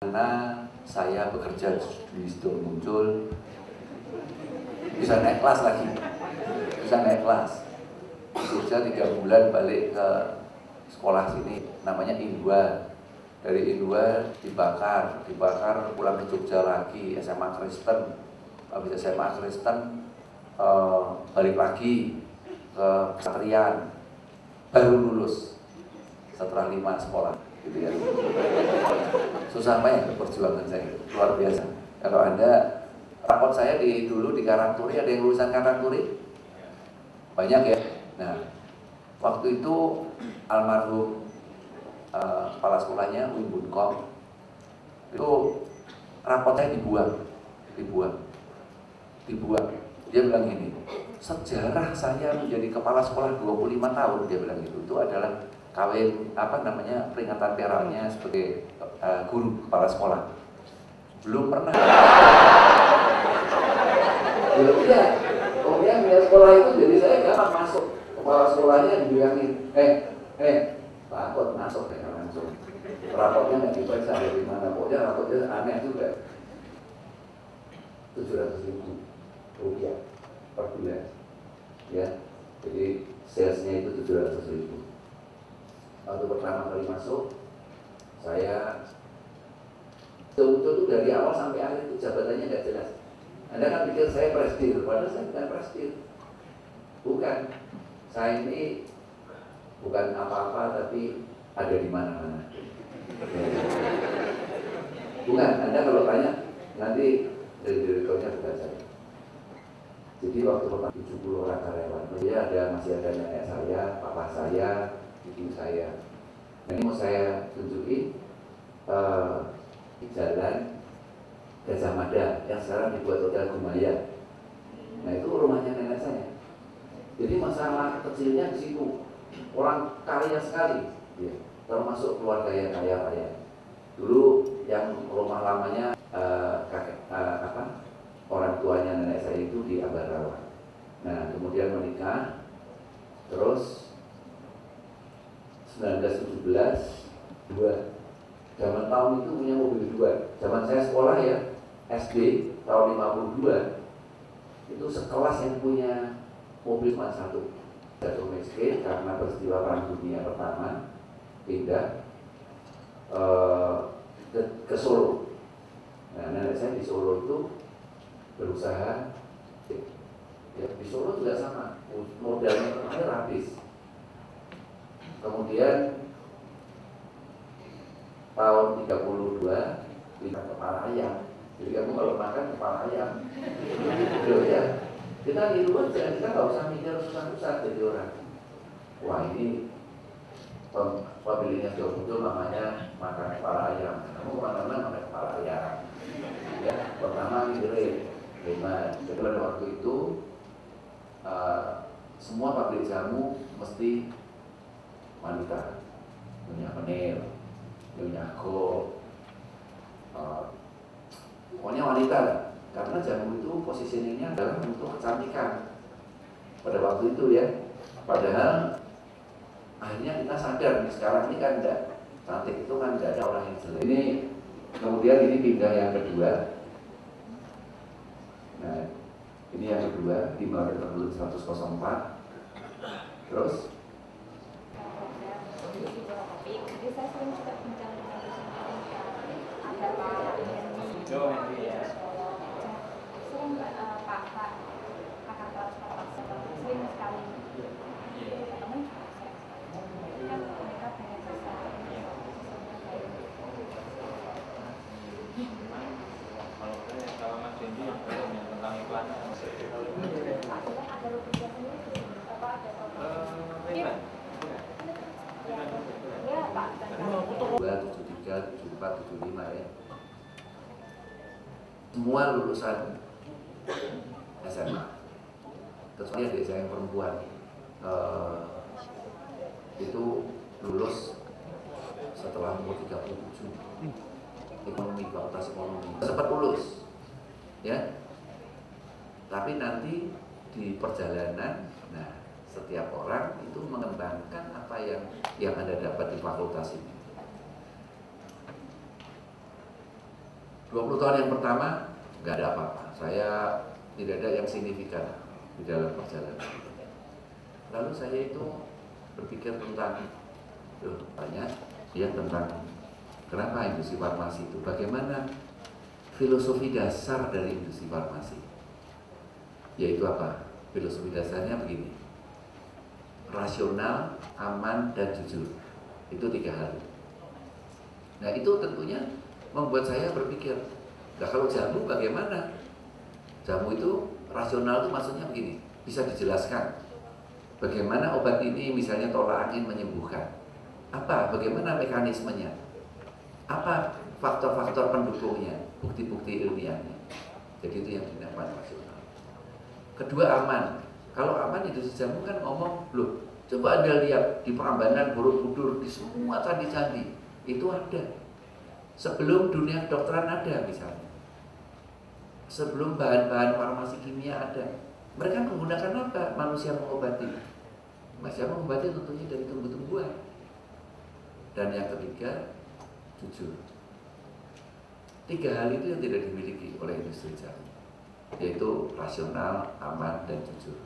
Karena saya bekerja di situ muncul, bisa naik kelas lagi, bisa naik kelas. Kerja 3 bulan balik ke sekolah sini, namanya Indua. Dari Indua dibakar pulang ke Jogja lagi, SMA Kristen. Habis SMA Kristen balik lagi ke Kesatrian, baru lulus setelah 5 sekolah, gitu ya. Susah banget perjuangan saya, luar biasa. Kalau Anda, rapot saya dulu di Karangturi, ada yang lulusan Karangturi? Banyak ya. Nah, waktu itu almarhum kepala sekolahnya Wimbun Kong, itu rapot saya dibuang. Dia bilang gini, sejarah saya menjadi kepala sekolah 25 tahun, dia bilang itu adalah kawin peringatan peralnya sebagai guru kepala sekolah. Belum pernah. Ya, kemudian dia sekolah itu, jadi saya gampang masuk. Kepala sekolahnya dibilangin, takut masuk ya langsung. Rapotnya nggak diperiksa dari mana, pokoknya rapotnya aneh juga. 700.000 rupiah per bulan, ya. Jadi salesnya itu 700.000. Waktu pertama kali masuk, saya itu dari awal sampai akhir itu jabatannya nggak jelas. Anda kan pikir saya presdir, padahal saya bukan presdir. Bukan. Saya ini bukan apa-apa, tapi ada di mana-mana. Bukan. Anda kalau tanya, nanti dari direkturnya bukan saya. Jadi waktu pertama 70 orang karyawan, masih ada nenek saya, papa saya, ibu saya. Nah, ini mau saya tunjukin jalan Gajah Mada yang sekarang dibuat Hotel Gumaya. Nah, itu rumahnya nenek saya. Jadi masalah kecilnya di situ, orang kaya sekali, ya, termasuk keluarga yang kaya. Dulu yang rumah lamanya orang tuanya nenek saya itu di Ambarawa. Nah, kemudian menikah, terus 1917 zaman tahun itu punya mobil 2. Zaman saya sekolah ya, SD tahun 52, itu sekelas yang punya mobil cuma 1. Jatuh miskin karena peristiwa Perang Dunia Pertama, pindah ke Solo. Nah, nenek saya di Solo itu berusaha, ya, di Solo juga sama, modalnya terakhir habis. Kemudian tahun 32 kita kepala ayam. Jadi kamu kalau makan kepala ayam, gitu ya. Kita di luar kita nggak usah mikir susah-susah jadi orang. Wah, ini pemilihnya sudah muncul namanya makan kepala ayam. Kamu kemana-mana makan kepala ayam. Ya, pertama mikirin hemat. Jadi pada waktu itu semua pabrik jamu mesti wanita, punya penil, punya pokoknya wanita lah. Karena jamu itu positioningnya adalah untuk kecantikan pada waktu itu ya. Padahal akhirnya kita sadar nih, sekarang ini kan enggak, cantik itu kan enggak ada orang yang jelek. Ini kemudian ini pindah yang kedua. Nah, ini yang kedua di Market 104. Terus ya. Semua lulusan SMA, kecuali adik saya yang perempuan itu lulus setelah umur 37, ekonomi, fakultas ekonomi, sempat lulus ya. Tapi nanti di perjalanan, nah, setiap orang itu mengembangkan apa yang Anda dapat di fakultas ini. 20 tahun yang pertama nggak ada apa-apa, saya tidak ada yang signifikan di dalam perjalanan. Lalu saya itu berpikir tentang banyak ya tentang kenapa industri farmasi itu, bagaimana filosofi dasar dari industri farmasi, yaitu apa? Filosofi dasarnya begini: rasional, aman, dan jujur. Itu 3 hal. Nah itu tentunya membuat saya berpikir, nah kalau jamu bagaimana? Jamu itu rasional itu maksudnya begini, bisa dijelaskan bagaimana obat ini misalnya tolak angin menyembuhkan. Apa? Bagaimana mekanismenya? Apa faktor-faktor pendukungnya? Bukti-bukti ilmiahnya. Jadi itu yang dinamakan rasional. Kedua, aman. Kalau aman industri jamu kan ngomong, loh coba Anda lihat di Prambanan, Borobudur, di semua candi-candi itu ada. Sebelum dunia kedokteran ada misalnya. Sebelum bahan-bahan farmasi kimia ada. Mereka menggunakan apa? Manusia mengobati. Manusia mengobati tentunya dari tumbuh-tumbuhan. Dan yang ketiga, jujur. 3 hal itu yang tidak dimiliki oleh industri jamu, yaitu rasional, aman, dan jujur.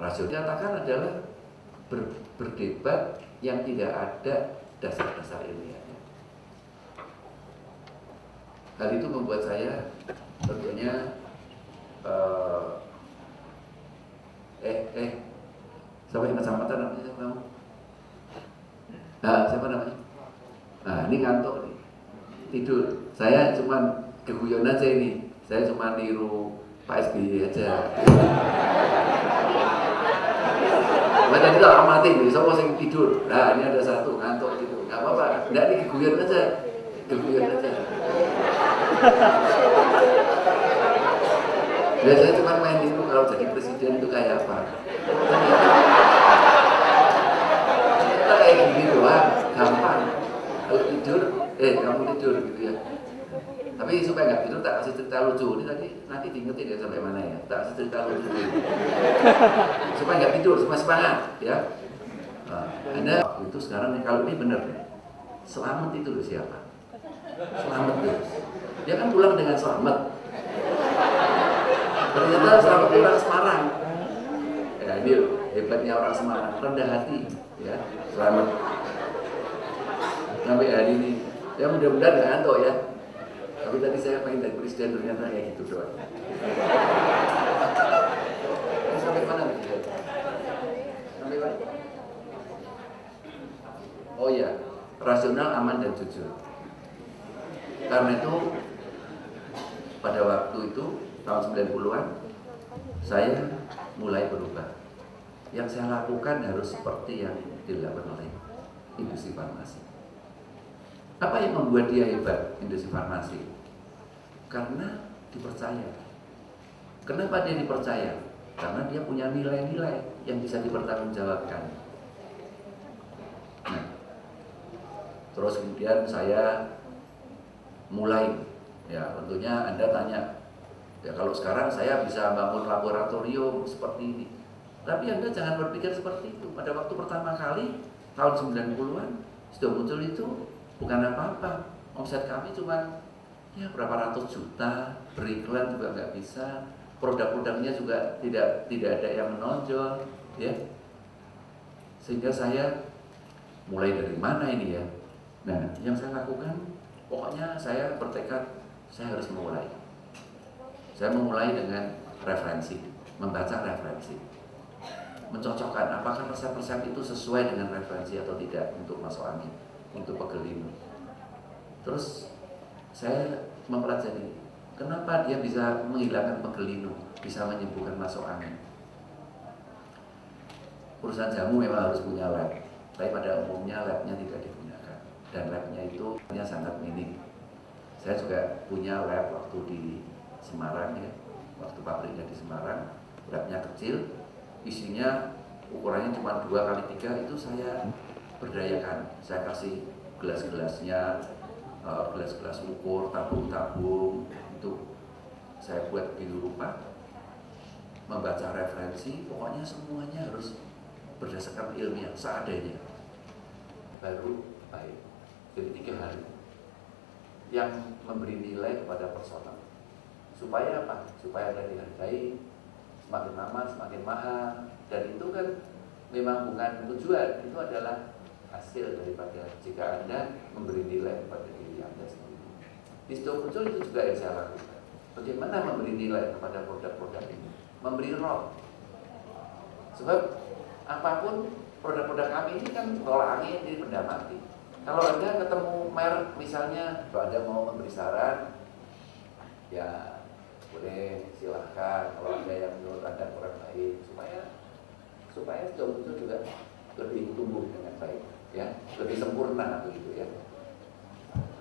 Rasional katakan adalah berdebat yang tidak ada dasar-dasar ilmiahnya. Hal itu membuat saya tentunya siapa yang kecamatan namanya siapa kamu? Siapa namanya? Nah ini ngantuk nih, tidur. Saya cuma keguyon aja ini. Saya cuma niru Pak SBY aja. Baca itu amati nih, sama yang tidur. Nah ini ada satu ngantuk gitu. Gak apa-apa, nggak ini keguyon aja. Keguyon aja. Biasanya cuma main itu kalau jadi presiden itu kayak apa? Kita kayak gini doang, gampang. Kalau tidur, kamu tidur gitu ya. Tapi supaya nggak tidur tak kasih cerita lucu. Ini tadi nanti diingetin ya sampai mana ya. Tak kasih cerita lucu ini. Supaya nggak tidur, supaya semangat ya. Nah, Anda itu sekarang kalau ini benar ya. Selamat itu loh siapa? Selamat itu. Dia kan pulang dengan selamat. Ternyata selamat orang Semarang. Ya ini hebatnya orang Semarang, rendah hati ya. Selamat. Sampai hari ini. Ya mudah-mudahan nggak ngantuk ya. Tapi tadi saya pengen dari presiden ternyata kayak gitu doang. Ini sampai mana nih? Sampai mana? Oh iya, rasional, aman, dan jujur. Karena itu pada waktu itu tahun 90-an saya mulai berubah. Yang saya lakukan harus seperti yang dilakukan oleh industri farmasi. Apa yang membuat dia hebat, industri farmasi? Karena dipercaya. Kenapa dia dipercaya? Karena dia punya nilai-nilai yang bisa dipertanggungjawabkan. Nah, terus kemudian saya mulai, ya tentunya Anda tanya, ya kalau sekarang saya bisa bangun laboratorium seperti ini. Tapi Anda jangan berpikir seperti itu. Pada waktu pertama kali, tahun 90-an, sudah muncul itu bukan apa-apa. Omset kami cuma ya berapa ratus juta, beriklan juga nggak bisa, produk-produknya juga tidak ada yang menonjol, ya. Sehingga saya mulai dari mana ini ya? Nah, yang saya lakukan, pokoknya saya bertekad saya harus memulai. Saya memulai dengan referensi, membaca referensi, mencocokkan apakah resep-resep itu sesuai dengan referensi atau tidak untuk masuk angin, untuk pegelinu. Terus saya mempelajari kenapa dia bisa menghilangkan pegelinu, bisa menyembuhkan masuk angin. Perusahaan jamu memang harus punya lab, tapi pada umumnya labnya tidak digunakan, dan labnya itu hanya sangat minim. Saya juga punya lab waktu di Semarang ya, waktu pabriknya di Semarang, labnya kecil, isinya ukurannya cuma 2x3, itu saya berdayakan. Saya kasih gelas-gelasnya, gelas-gelas ukur, tabung-tabung, itu saya buat begitu rupa, membaca referensi, pokoknya semuanya harus berdasarkan ilmiah, seadanya, baru baik. Jadi 3 hari. yang memberi nilai kepada personal. Supaya apa? Supaya Anda dihargai, semakin lama semakin mahal. Dan itu kan memang bukan tujuan, itu adalah hasil daripada jika Anda memberi nilai kepada diri Anda sendiri. Di Sido Muncul itu juga yang saya lakukan. Bagaimana memberi nilai kepada produk-produk ini? Memberi roh. Sebab apapun produk-produk kami ini kan tolak angin, jadi benda mati. Kalau Anda ketemu merek misalnya, kalau Anda mau memberi saran, ya boleh silahkan. Kalau ada yang menurut Anda kurang baik, supaya Sido Muncul juga lebih tumbuh dengan baik, ya, lebih sempurna begitu ya.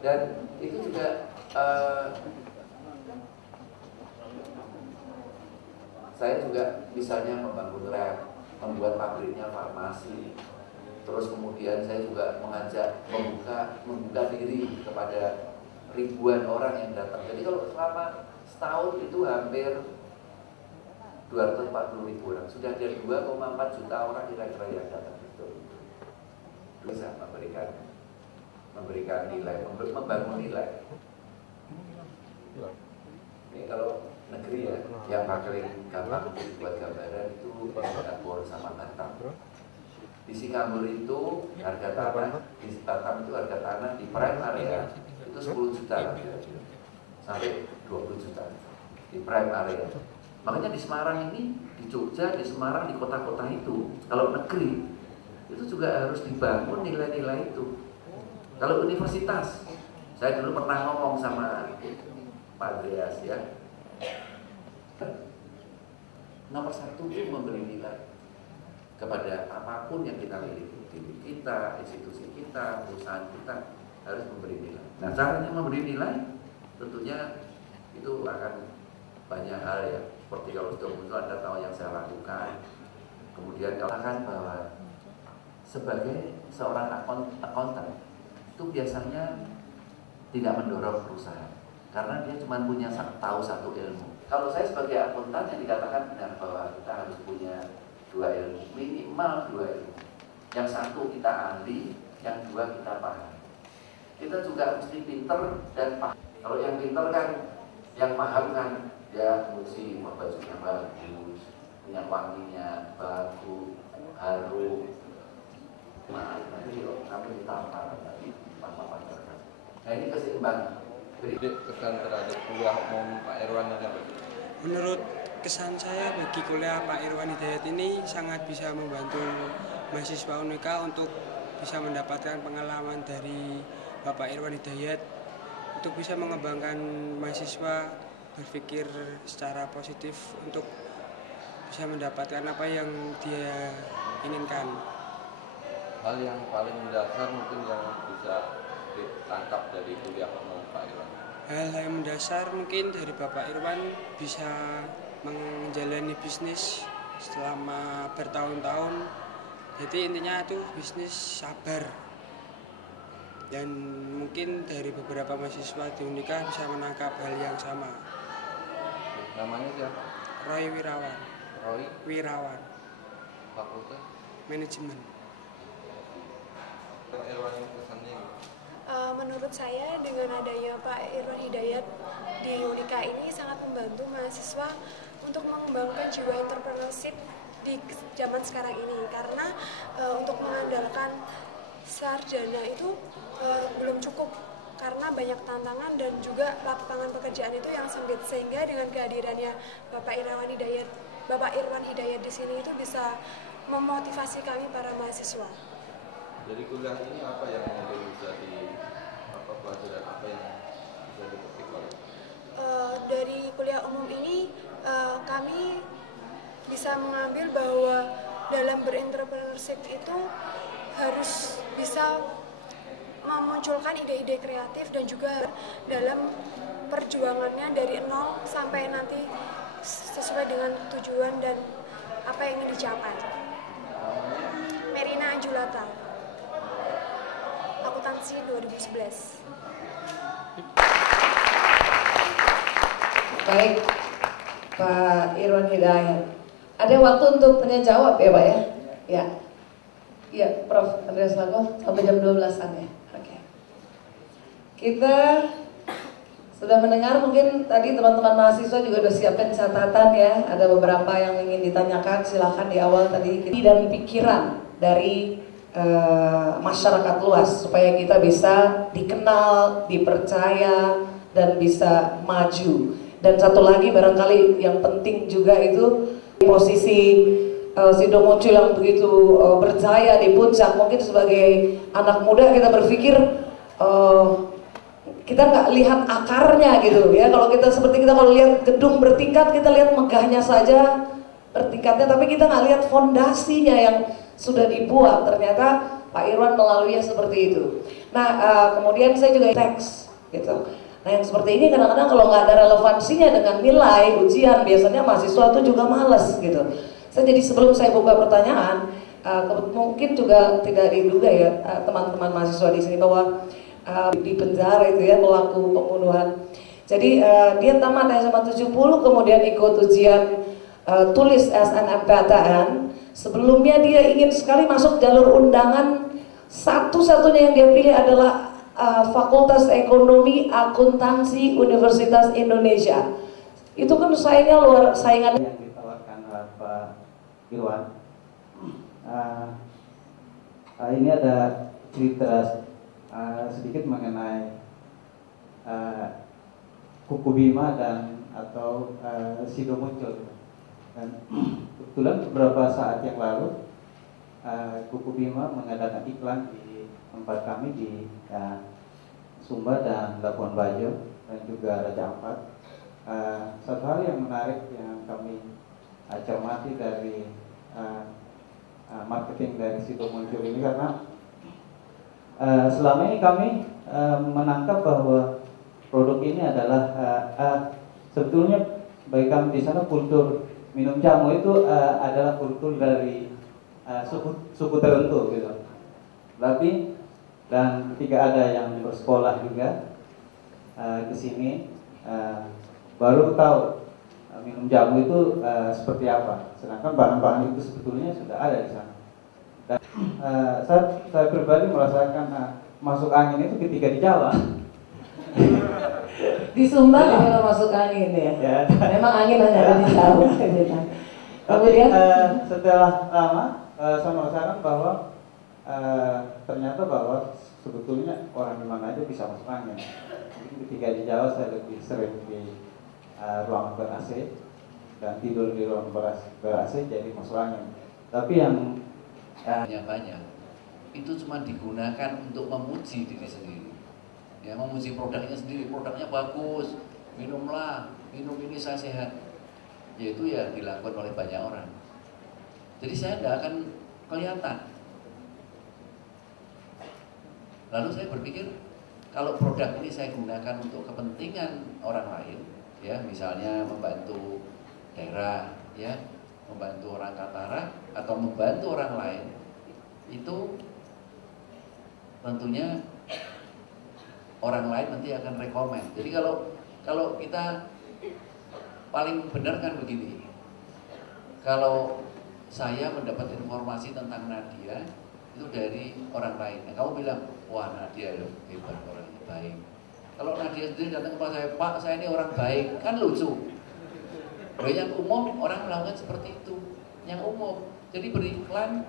Dan itu juga saya juga misalnya membangun lab, membuat pabriknya farmasi. Terus kemudian saya juga mengajak membuka diri kepada ribuan orang yang datang. Jadi kalau selama setahun itu hampir 240.000 orang. Sudah ada 2,4 juta orang kira-kira yang datang itu. Bisa memberikan nilai, membangun nilai. Ini kalau negeri ya, yang paling gampang buat gambaran itu Singapura sama Batam. Di Singapura itu harga tanah, di Batam itu harga tanah di prime area itu 10 juta sampai 20 juta di prime area. Makanya di Semarang ini, di Jogja, di Semarang, di kota-kota itu, kalau negeri itu juga harus dibangun nilai-nilai itu. Kalau universitas, saya dulu pernah ngomong sama Pak Andreas ya, nomor satu itu memberi nilai kepada apapun yang kita miliki, diri kita, institusi kita, perusahaan kita harus memberi nilai. Nah, caranya memberi nilai tentunya itu akan banyak hal ya. Seperti kalau sudah muncul Anda tahu yang saya lakukan. Kemudian katakan bahwa sebagai seorang akuntan itu biasanya tidak mendorong perusahaan karena dia cuma punya tahu satu ilmu. Kalau saya sebagai akuntan yang dikatakan benar bahwa kita harus punya 2 ilmu, minimal 2 ilmu. Yang satu kita ahli, yang 2 kita paham. Kita juga mesti pinter dan paham. Kalau yang pinter kan, yang paham kan, ya mesti bajunya bagus, minyak wanginya bagus, harum. Maaf, nanti kalau kamu ditampar nanti pacar-pacar. Nah ini keseimbangan. Jadi kesan terhadap kuliah umum Pak Irwan ini apa? Menurut kesan saya bagi kuliah Pak Irwan Hidayat ini sangat bisa membantu mahasiswa UNEKA untuk bisa mendapatkan pengalaman dari Bapak Irwan Hidayat untuk bisa mengembangkan mahasiswa berpikir secara positif untuk bisa mendapatkan apa yang dia inginkan. Hal yang paling mendasar mungkin yang bisa ditangkap dari kuliah umum Pak Irwan. Hal yang mendasar mungkin dari Bapak Irwan bisa menjalani bisnis selama bertahun-tahun. Jadi intinya itu bisnis sabar. Dan mungkin dari beberapa mahasiswa di UNEKA bisa menangkap hal yang sama. Namanya siapa? Roy Wirawan. Roy Wirawan. Fakultas Manajemen. Pak Irwan ini kesannya Menurut saya dengan adanya Pak Irwan Hidayat di UNEKA ini sangat membantu mahasiswa untuk mengembangkan jiwa entrepreneurship di zaman sekarang ini karena untuk mengandalkan sarjana itu belum cukup karena banyak tantangan dan juga lapangan pekerjaan itu yang sempit, sehingga dengan kehadirannya Bapak Irwan Hidayat di sini itu bisa memotivasi kami para mahasiswa. Dari kuliah ini apa yang mungkin bisa pelajaran apa yang bisa dipetik oleh? Dari kuliah umum ini kami bisa mengambil bahwa dalam berentrepreneurship itu harus bisa memunculkan ide-ide kreatif dan juga dalam perjuangannya dari nol sampai nanti sesuai dengan tujuan dan apa yang ingin dicapai. Merina Anjulata, akuntansi 2011. Baik, Pak Irwan Hidayat. Ada waktu untuk tanya jawab ya Pak ya? Ya, ya Prof. Andreas Lago sampai jam 12-an ya. Oke. Kita sudah mendengar, mungkin tadi teman-teman mahasiswa juga sudah siapkan catatan ya. Ada beberapa yang ingin ditanyakan, silahkan di awal tadi. Dan pikiran dari masyarakat luas supaya kita bisa dikenal, dipercaya, dan bisa maju. Dan satu lagi barangkali yang penting juga itu posisi Sido Muncul yang begitu berjaya di puncak. Mungkin sebagai anak muda kita berpikir kita nggak lihat akarnya gitu ya. Kalau kita seperti kita kalau lihat gedung bertingkat, kita lihat megahnya saja bertingkatnya, tapi kita nggak lihat fondasinya yang sudah dibuat. Ternyata Pak Irwan melaluinya seperti itu. Nah kemudian saya juga teks gitu. Nah yang seperti ini kadang-kadang kalau nggak ada relevansinya dengan nilai ujian, biasanya mahasiswa itu juga males gitu. Jadi sebelum saya buka pertanyaan, mungkin juga tidak diduga ya teman-teman mahasiswa di sini bahwa di penjara itu ya pelaku pembunuhan. Jadi dia tamat SMA 70, kemudian ikut ujian tulis SNMPTN. Sebelumnya dia ingin sekali masuk jalur undangan, satu-satunya yang dia pilih adalah Fakultas Ekonomi Akuntansi Universitas Indonesia. Itu kan saingan yang ditawarkan Pak Irwan. Ini ada cerita sedikit mengenai Kuku Bima dan atau Sido Muncul. Dan kebetulan beberapa saat yang lalu Kuku Bima mengadakan iklan di tempat kami di Sumba dan Labuan Bajo dan juga Raja Ampat. Satu hal yang menarik yang kami cermati dari marketing dari Sido Muncul ini, karena selama ini kami menangkap bahwa produk ini adalah sebetulnya bagi kami di sana kultur minum jamu itu adalah kultur dari suku tertentu gitu. Tapi dan ketika ada yang bersekolah juga ke sini baru tahu minum jamu itu seperti apa. Sedangkan bahan-bahan itu sebetulnya sudah ada di sana. Dan saya pribadi merasakan masuk angin itu ketika di Jawa. di Sumba kalau masuk angin ya. Memang angin hanya ada di Jawa. Kemudian setelah lama saya merasakan bahwa ternyata bahwa sebetulnya orang di mana aja bisa masuk angin. Ketika di Jawa saya lebih sering di ruangan ber-AC dan tidur di ruangan ber-AC jadi masuk angin. Tapi yang banyak itu cuma digunakan untuk memuji diri sendiri, ya, memuji produknya sendiri. Produknya bagus, minumlah, minum ini saya sehat, yaitu ya dilakukan oleh banyak orang. Jadi saya tidak akan kelihatan. Lalu saya berpikir kalau produk ini saya gunakan untuk kepentingan orang lain, ya, misalnya membantu daerah, ya, membantu orang katarak atau membantu orang lain, itu tentunya orang lain nanti akan rekomen. Jadi kalau kita paling benar kan begini, kalau saya mendapat informasi tentang Nadia itu dari orang lain, nah, kamu bilang wah Nadia loh hebat, orangnya baik. Kalau Nadia sendiri datang kepada saya, Pak saya ini orang baik, kan lucu. Yang umum orang melakukan seperti itu, yang umum. Jadi beriklan.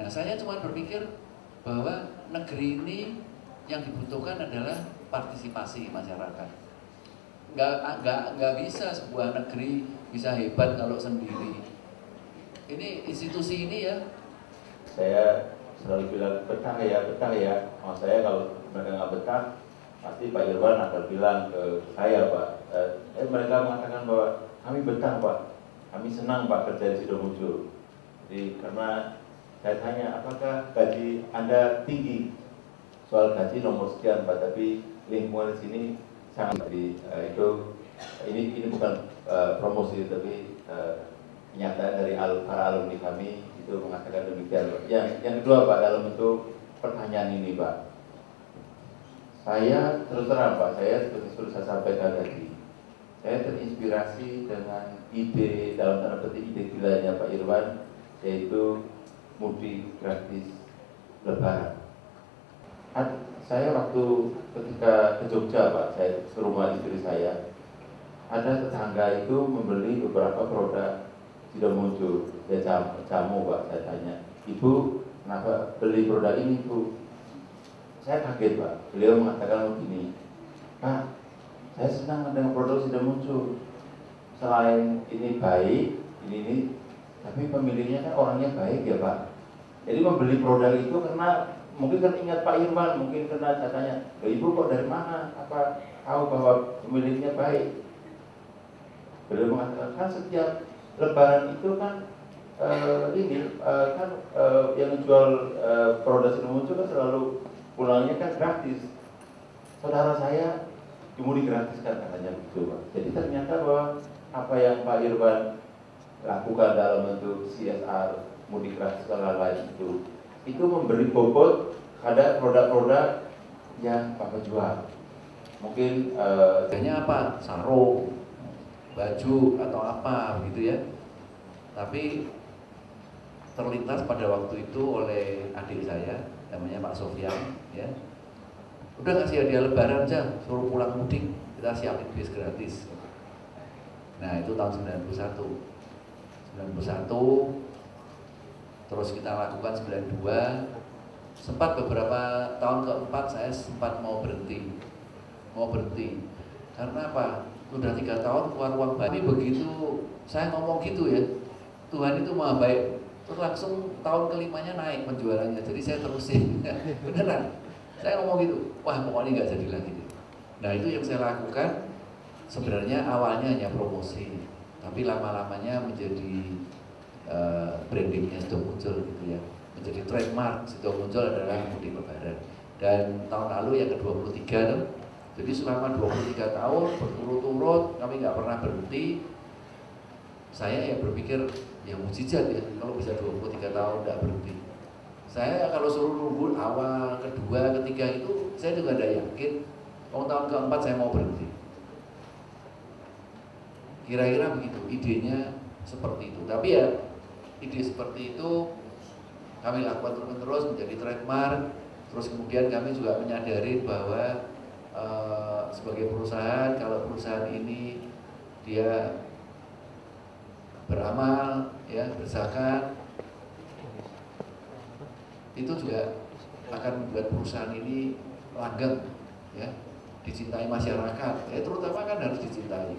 Nah saya cuma berpikir bahwa negeri ini yang dibutuhkan adalah partisipasi masyarakat. Nggak bisa sebuah negeri bisa hebat kalau sendiri. Ini institusi ini ya. Saya selalu bilang betah ya. Mas saya kalau mereka nggak betah, pasti Pak Irwan akan bilang ke saya, Pak. Mereka mengatakan bahwa kami betah Pak, kami senang Pak kerja di Sido Muncul. Jadi karena saya tanya apakah gaji Anda tinggi? Soal gaji nomor sekian Pak, tapi lingkungan di sini sangat. Jadi ini bukan promosi, tapi kenyataan dari para alumni kami itu mengatakan demikian Pak. Yang kedua Pak, dalam bentuk pertanyaan ini Pak, saya terus terang Pak, saya seperti saya sampaikan tadi, saya terinspirasi dengan ide, dalam tanda petik ide gilanya Pak Irwan, yaitu mudik gratis Lebaran. Saya waktu ketika ke Jogja Pak, saya ke rumah istri saya, ada tetangga itu membeli beberapa produk tidak muncul. Dia jamu Pak, saya tanya, Ibu kenapa beli produk ini Bu? Saya kaget Pak, beliau mengatakan begini, Pak, saya senang dengan produk tidak muncul. Selain ini baik, ini, tapi pemiliknya kan orangnya baik ya Pak. Jadi membeli produk itu karena mungkin kan ingat Pak Irwan, mungkin karena katanya, Ibu kok dari mana? Apa tahu bahwa pemiliknya baik? Beliau mengatakan kan setiap Lebaran itu kan yang jual produk sudah muncul kan selalu pulangnya kan gratis. Saudara saya cuma digratiskan katanya begitu Pak. Jadi ternyata bahwa apa yang Pak Irwan lakukan dalam bentuk CSR, mudik gratis dan lain-lain itu memberi bobot pada produk-produk yang Bapak jual. Mungkin apa? Sarung, baju atau apa gitu ya. Tapi terlintas pada waktu itu oleh adik saya namanya Pak Sofyan ya. Udah kasih hadiah Lebaran aja, suruh pulang mudik, kita siapin bis gratis. Nah itu tahun 91 terus kita lakukan 92. Sempat beberapa tahun keempat saya sempat mau berhenti karena apa? Sudah 3 tahun keluar uang banyak. Tapi begitu saya ngomong gitu ya, Tuhan itu maha baik, terus langsung tahun kelimanya naik penjualannya. Jadi saya terusin beneran, saya ngomong gitu, wah pokoknya nggak jadi lagi. Nah itu yang saya lakukan. Sebenarnya awalnya hanya promosi, tapi lama-lamanya menjadi brandingnya sudah muncul gitu ya, menjadi trademark sudah muncul adalah mudik Lebaran. Dan tahun lalu yang ke-23 tuh, jadi selama 23 tahun berturut-turut kami nggak pernah berhenti. Saya ya berpikir ya mujizat ya kalau bisa 23 tahun nggak berhenti. Saya kalau suruh nunggu awal, kedua, ketiga itu saya juga tidak yakin. Tahun keempat saya mau berhenti. Kira-kira begitu, idenya seperti itu. Tapi ya ide seperti itu kami lakukan terus menjadi trademark. Terus kemudian kami juga menyadari bahwa sebagai perusahaan, kalau perusahaan ini dia beramal, ya berzakat, itu juga akan membuat perusahaan ini langgeng, ya dicintai masyarakat. Terutama kan harus dicintai.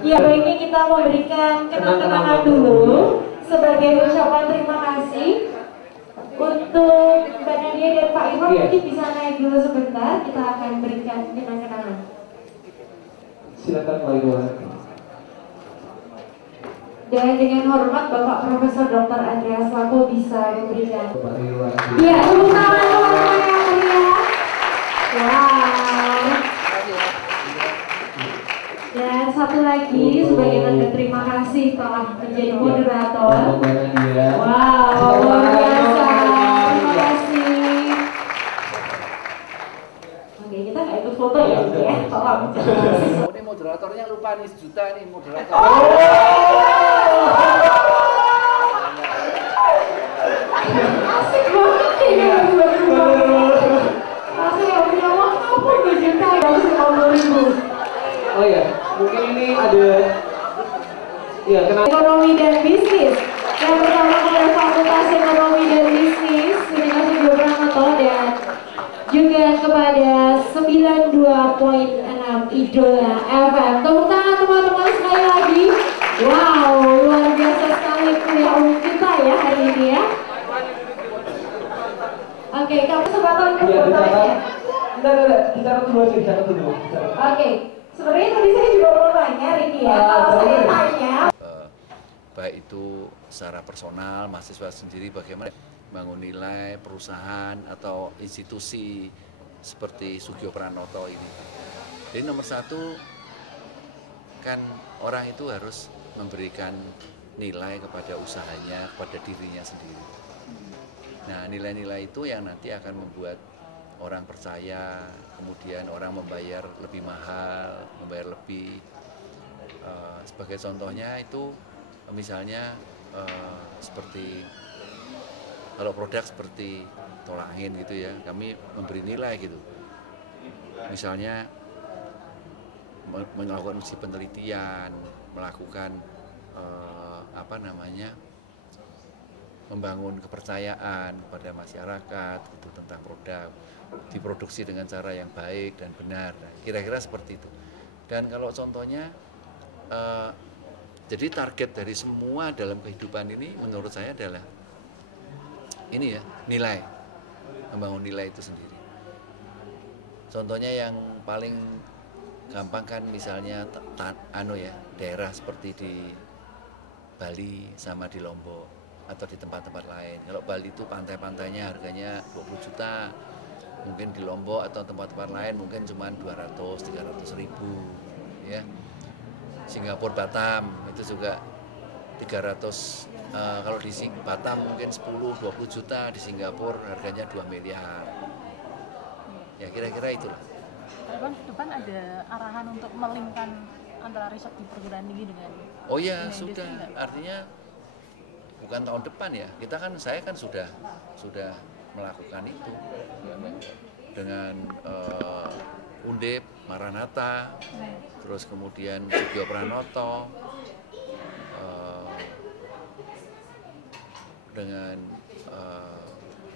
Ya, baiknya kita memberikan kenang-kenangan dulu sebagai ucapan terima kasih untuk Mbak Nadia dan Pak Irwan. Mungkin bisa naik dulu sebentar, kita akan berikan kenang-kenangan. Silakan Pak Irwan. Dan dengan hormat Bapak Profesor Dr. Andreas Lapo bisa memberikan. Pak Irwan. Iya, tepuk tangan teman-teman yang meriah. Wow. Dan satu lagi sebagai tanda terima kasih telah menjadi moderator. Wow, luar biasa. Terima kasih. Oke, kita nggak ikut foto ya, ya. Tolong. Ini moderatornya lupa nih, sejuta nih moderator. Asik banget ya. Masih nggak punya uang apa 2 juta ya, 50.000. Oh ya, mungkin ini ada ya kenapa Ekonomi dan bisnis. Yang pertama kepada Fakultas Ekonomi dan Bisnis Universitas Yogyakarta dan juga kepada 92.6 Idola FM. Tepuk tangan teman-teman sekali lagi. Wow, luar biasa sekali kuliah umum kita ya hari ini ya. Oke, kamu kesempatan untuk bertanya. Enggak, bicara dulu. Oke. Sebenarnya tadi saya juga mau nanya, Riki ya, kalau saya tanya baik itu secara personal, mahasiswa sendiri bagaimana bangun nilai perusahaan atau institusi seperti Sugio Pranoto ini. Jadi nomor satu kan orang itu harus memberikan nilai kepada usahanya, kepada dirinya sendiri. Nah nilai-nilai itu yang nanti akan membuat orang percaya, kemudian orang membayar lebih mahal, membayar lebih. Sebagai contohnya itu misalnya seperti kalau produk seperti tolak angin gitu ya, kami memberi nilai gitu. Misalnya melakukan uji penelitian, melakukan membangun kepercayaan kepada masyarakat gitu, tentang produk, diproduksi dengan cara yang baik dan benar. Nah, kira-kira seperti itu. Dan kalau contohnya, jadi target dari semua dalam kehidupan ini menurut saya adalah ini ya, nilai, membangun nilai itu sendiri. Contohnya yang paling gampang kan misalnya daerah seperti di Bali sama di Lombok atau di tempat-tempat lain. Kalau Bali itu pantai-pantainya harganya 20 juta, mungkin di Lombok atau tempat-tempat lain mungkin cuma 200-300 ribu ya. Singapura, Batam itu juga 300, kalau di Batam mungkin 10-20 juta, di Singapura harganya 2 miliar. Ya kira-kira itulah. Depan ada arahan untuk melingkan antara riset di perguruan tinggi dengan sudah, artinya bukan tahun depan ya, saya kan sudah melakukan itu dengan Undip, Maranatha, terus kemudian Sugio Pranoto, dengan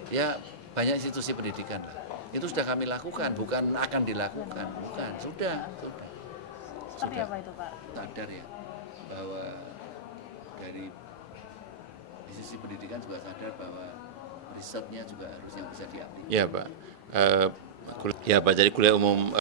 ya banyak institusi pendidikan lah. Itu sudah kami lakukan, bukan akan dilakukan, bukan, sudah. Seperti apa itu Pak? Sadar ya bahwa dari sisi pendidikan juga sadar bahwa risetnya juga harus yang bisa diaplikasi. Ya Pak, jadi kuliah umum